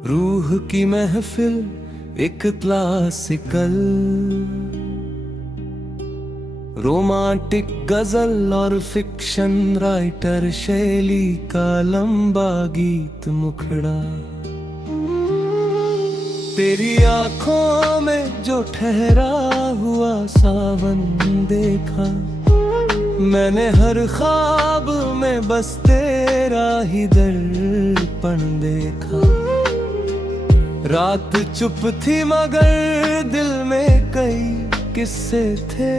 रूह की महफिल एक क्लासिकल रोमांटिक गजल और फिक्शन राइटर शैली का लंबा गीत मुखड़ा। तेरी आंखों में जो ठहरा हुआ सावन देखा, मैंने हर ख्वाब में बस तेरा ही दर्पण देखा। रात चुप थी मगर दिल में कई किस्से थे,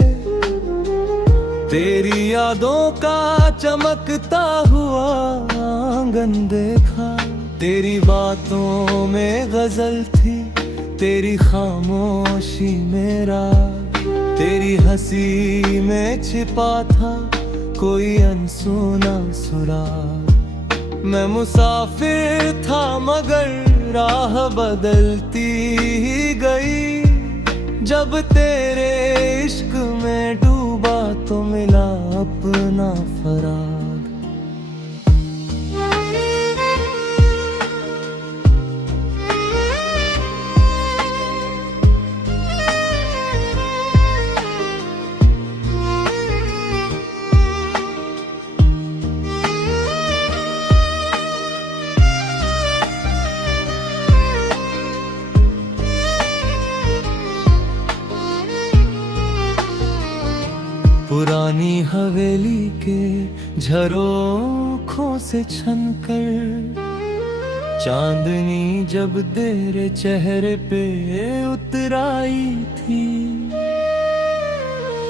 तेरी यादों का चमकता हुआ आंगन देखा। तेरी बातों में गजल थी, तेरी खामोशी में राग, तेरी हंसी में छिपा था कोई अनसुना सुराग। मैं मुसाफिर था मगर राह बदलती ही गई, जब तेरे इश्क में डूबा तो मिला अपना फराग। पुरानी हवेली के झरोखों से छनकर चांदनी जब तेरे चेहरे पे उतर आई थी,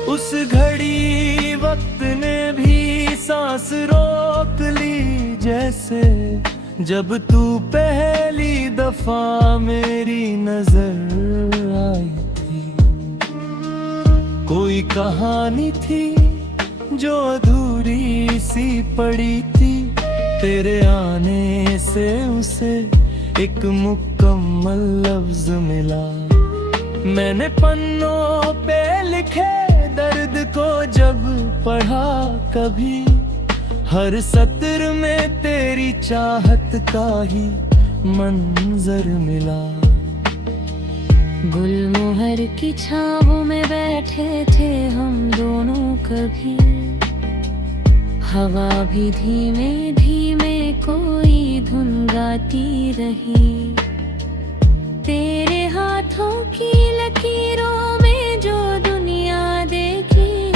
उस घड़ी वक्त ने भी सांस रोक ली, जैसे जब तू पहली दफा मेरी नजर आई। कोई कहानी थी जो अधूरी सी पड़ी थी, तेरे आने से उसे एक मुकम्मल लफ्ज मिला। मैंने पन्नों पे लिखे दर्द को जब पढ़ा कभी, हर सत्र में तेरी चाहत का ही मंजर मिला। गुलमोहर की छाँवों में बैठे थे हम दोनों कभी, हवा भी धीमे धीमे कोई धुन गाती रही। तेरे हाथों की लकीरों में जो दुनिया देखी,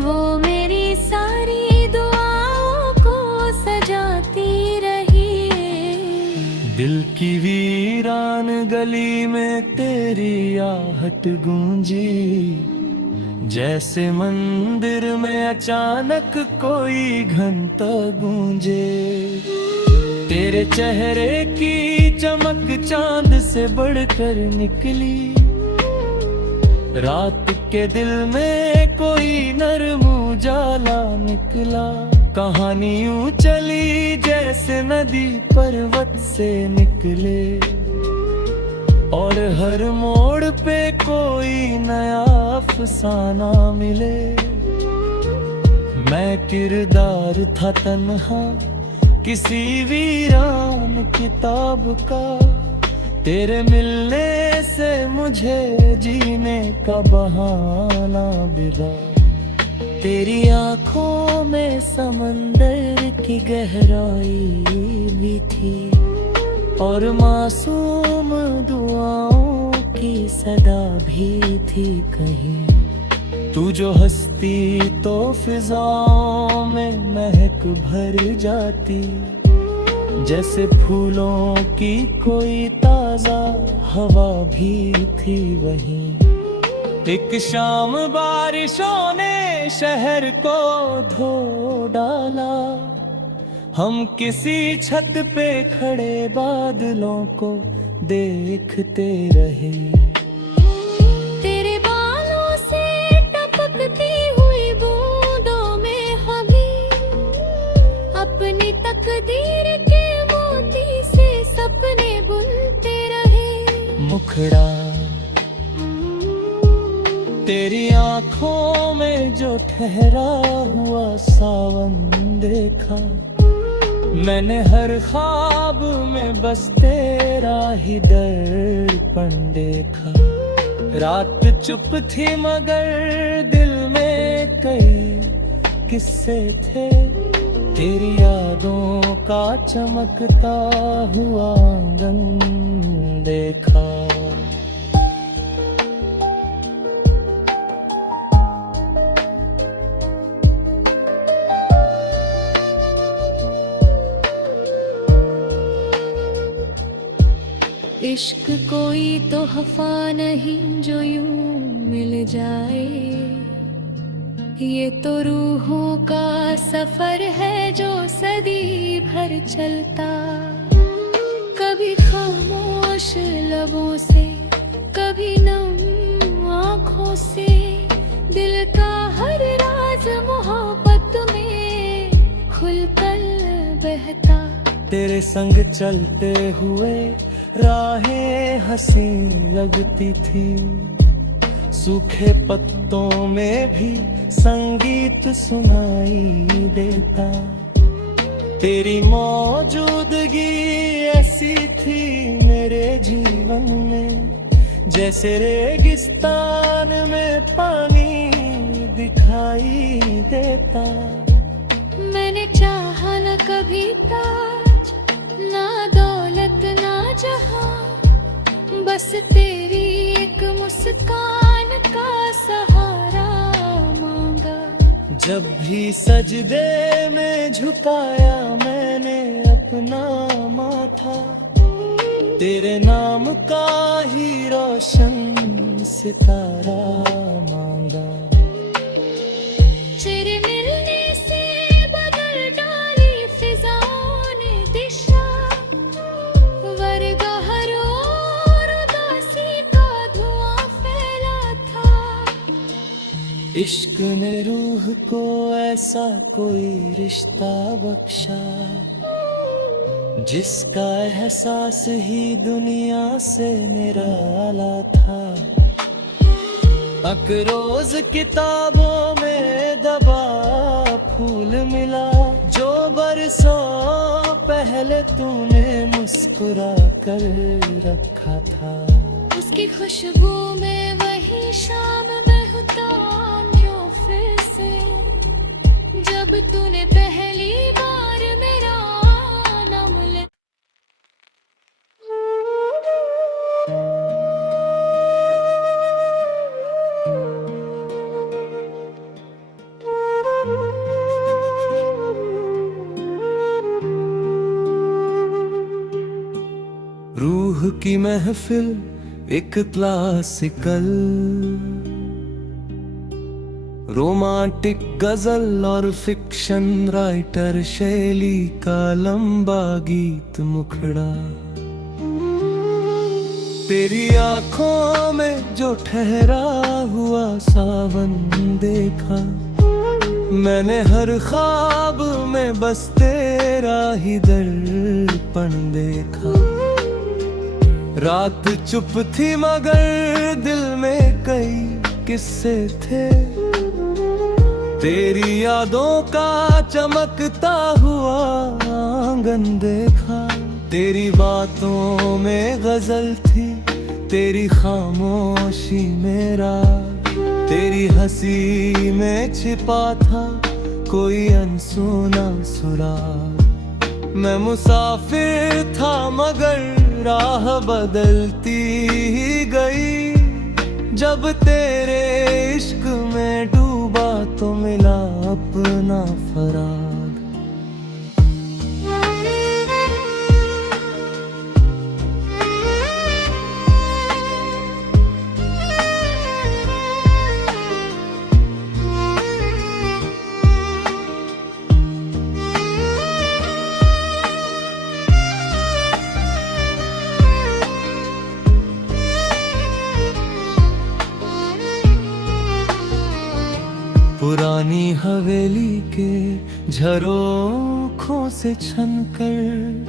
वो मेरी सारी दुआओं को सजाती रही। दिल की वीरान गली में तेरी आहट गूंजी, जैसे मंदिर में अचानक कोई घंटा गूंजे। तेरे चेहरे की चमक चांद से बढ़कर निकली, रात के दिल में कोई नरम उजाला निकला। कहानी यूं चली जैसे नदी पर्वत से निकले, और हर मोड़ पे कोई नया अफसाना मिले। मैं किरदार था तन्हा किसी वीरान किताब का, तेरे मिलने से मुझे जीने का बहाना मिला। तेरी आंखों में समंदर की गहराई भी थी, और मासूम दुआओं की सदा भी थी कहीं। तू जो हंसती तो फिजाओं में महक भर जाती, जैसे फूलों की कोई ताजा हवा भी थी वहीं। एक शाम बारिशों ने शहर को धो डाला, हम किसी छत पे खड़े बादलों को देखते रहे। तेरे बालों से टपकती हुई बूंदों में हमें अपनी तकदीर के मोती से सपने बुनते रहे। मुखड़ा तेरी आंखों में जो ठहरा हुआ सावन देखा, मैंने हर ख्वाब में बस तेरा ही दर्पण देखा। रात चुप थी मगर दिल में कई किस्से थे, तेरी यादों का चमकता हुआ आंगन देखा। इश्क कोई तोहफा नहीं जो यूं मिल जाए, ये तो रूहों का सफर है जो सदी भर चलता। कभी खामोश लबों से, कभी नम आँखों से, दिल का हर राज मोहब्बत में खुलकर बहता। तेरे संग चलते हुए राहें हसीन लगती थी, सूखे पत्तों में भी संगीत सुनाई देता। तेरी मौजूदगी ऐसी थी मेरे जीवन में, जैसे रेगिस्तान में पानी दिखाई देता। मैंने चाहा न कभी ताज, ना दौलत ना जहां, बस तेरी एक मुस्कान का सहारा मांगा। जब भी सजदे में झुकाया मैंने अपना माथा, तेरे नाम का ही रोशन सितारा मांगा। तेरे मिलने से बदल डाली फिजाओं ने दिशा, वरगा हर ओर उदासी का धुआं फैला था। इश्क ने रूह को ऐसा कोई रिश्ता बख्शा, जिसका एहसास ही दुनिया से निराला था। अकरोज किताबों में दबा फूल मिला, जो बरसों पहले तूने मुस्कुरा कर रखा था। उसकी खुशबू में वही शाम महकता जो फिर से, जब तूने पहली बार मेरा नाम ले। रूह की महफिल एक क्लासिकल, रोमांटिक गजल और फिक्शन राइटर शैली का लंबा गीत मुखड़ा। तेरी आंखों में जो ठहरा हुआ सावन देखा, मैंने हर ख्वाब में बस तेरा ही दर्पण देखा। रात चुप थी मगर दिल में कई किस्से थे, तेरी यादों का चमकता हुआ आंगन देखा। तेरी बातों में गजल थी, तेरी खामोशी में राग, तेरी हंसी में छिपा था कोई अनसुना सुराग। मैं मुसाफिर था मगर राह बदलती ही गई, जब तेरे इश्क में डूबा तो मिला अपना फराग। पुरानी हवेली के झरोखों से छनकर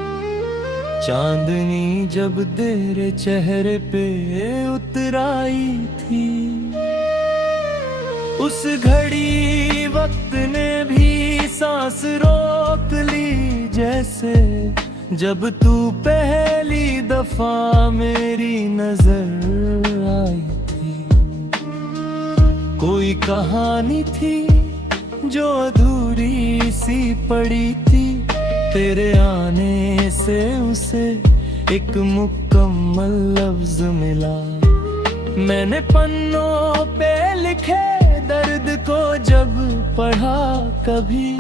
चांदनी जब तेरे चेहरे पे उतर आई थी, उस घड़ी वक्त ने भी सांस रोक ली जैसे जब तू पहली दफा मेरी नजर आई थी। कोई कहानी थी जो अधूरी सी पड़ी थी, तेरे आने से उसे एक मुकम्मल लफ्ज मिला। मैंने पन्नों पे लिखे दर्द को जब पढ़ा कभी,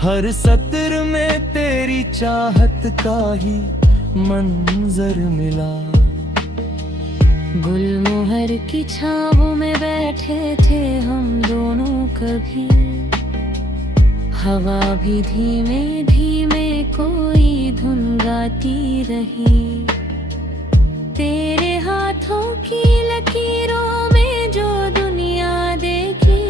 हर सत्र में तेरी चाहत का ही मंजर मिला। गुलमोहर की छाँवों में बैठे थे हम दोनों कभी, हवा भी धीमे धीमे कोई धुन गाती रही। तेरे हाथों की लकीरों में जो दुनिया देखी,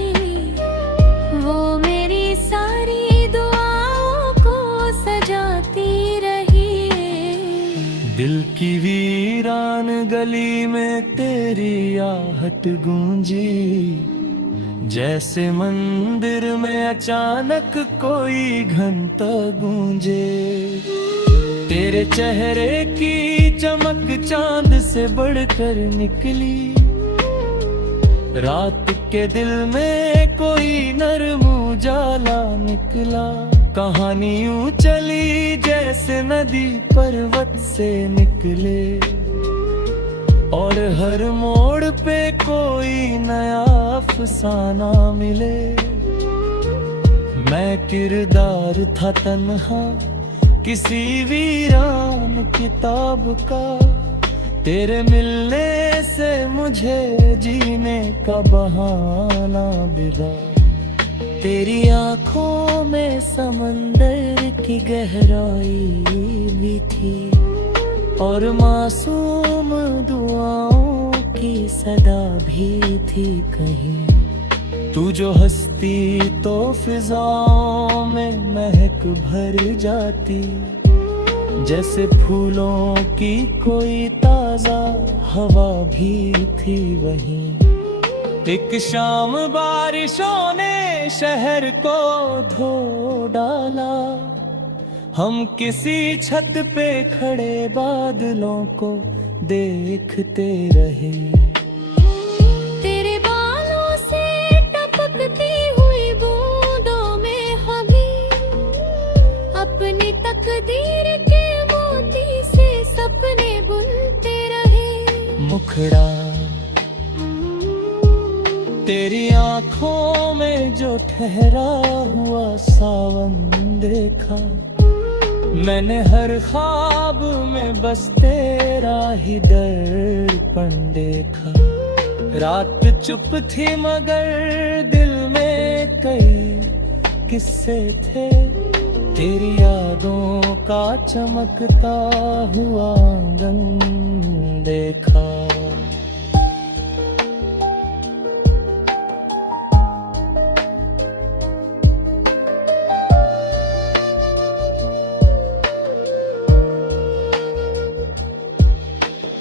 वो मेरी सारी दुआओं को सजाती रही। दिल की वीरान गली में तेरी आहट गूंजी, जैसे मंदिर में अचानक कोई घंटा गूंजे। तेरे चेहरे की चमक चांद से बढ़कर निकली, रात के दिल में कोई नरम उजाला निकला। कहानी यूं चली जैसे नदी पर्वत से निकले, और हर मोड़ पे कोई नया अफसाना मिले। मैं किरदार था तन्हा किसी वीरान किताब का, तेरे मिलने से मुझे जीने का बहाना मिला। तेरी आंखों में समंदर की गहराई भी थी, और मासूम दुआओं की सदा भी थी कहीं। तू जो हंसती तो फिजाओं में महक भर जाती, जैसे फूलों की कोई ताजा हवा भी थी वहीं। एक शाम बारिशों ने शहर को धो डाला, हम किसी छत पे खड़े बादलों को देखते रहे। तेरे बालों से टपकती हुई बूंदों में हमें अपनी तकदीर के मोती से सपने बुनते रहे। मुखड़ा तेरी आंखों में जो ठहरा हुआ सावन देखा, मैंने हर ख्वाब में बस तेरा ही दर्पण देखा। रात चुप थी मगर दिल में कई किस्से थे, तेरी यादों का चमकता हुआ आंगन देखा।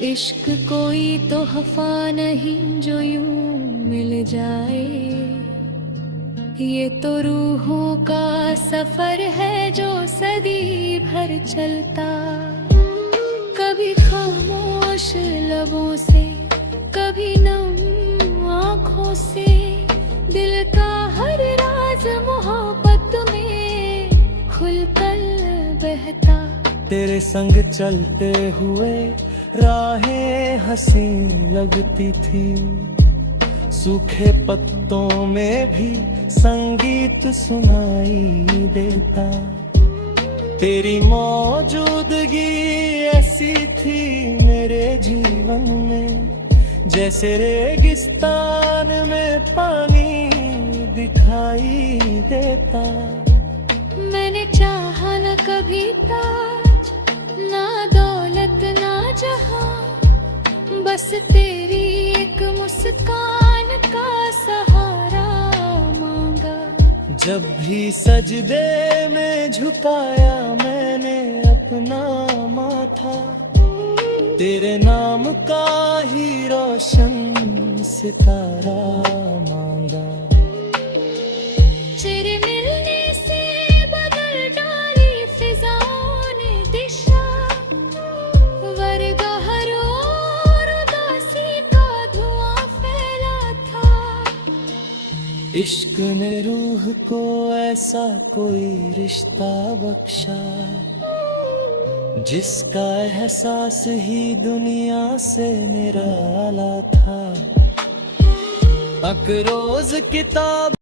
इश्क कोई तो हफा नहीं जो यूं मिल जाए, ये तो रूहों का सफर है जो सदी भर चलता। कभी खामोश लबों से, कभी नम आँखों से, दिल का हर राज मोहब्बत में खुलकर बहता। तेरे संग चलते हुए राहें हसीन लगती थी, सूखे पत्तों में भी संगीत सुनाई देता। तेरी मौजूदगी ऐसी थी मेरे जीवन में, जैसे रेगिस्तान में पानी दिखाई देता। मैंने चाहा न कभी ताज, ना दौलत ना जहां, बस तेरी एक मुस्कान का सहारा मांगा। जब भी सजदे में झुकाया मैंने अपना माथा, तेरे नाम का ही रोशन सितारा मांगा। तेरे मिलने से इश्क ने रूह को ऐसा कोई रिश्ता बख्शा, जिसका एहसास ही दुनिया से निराला था। अकरोज किताब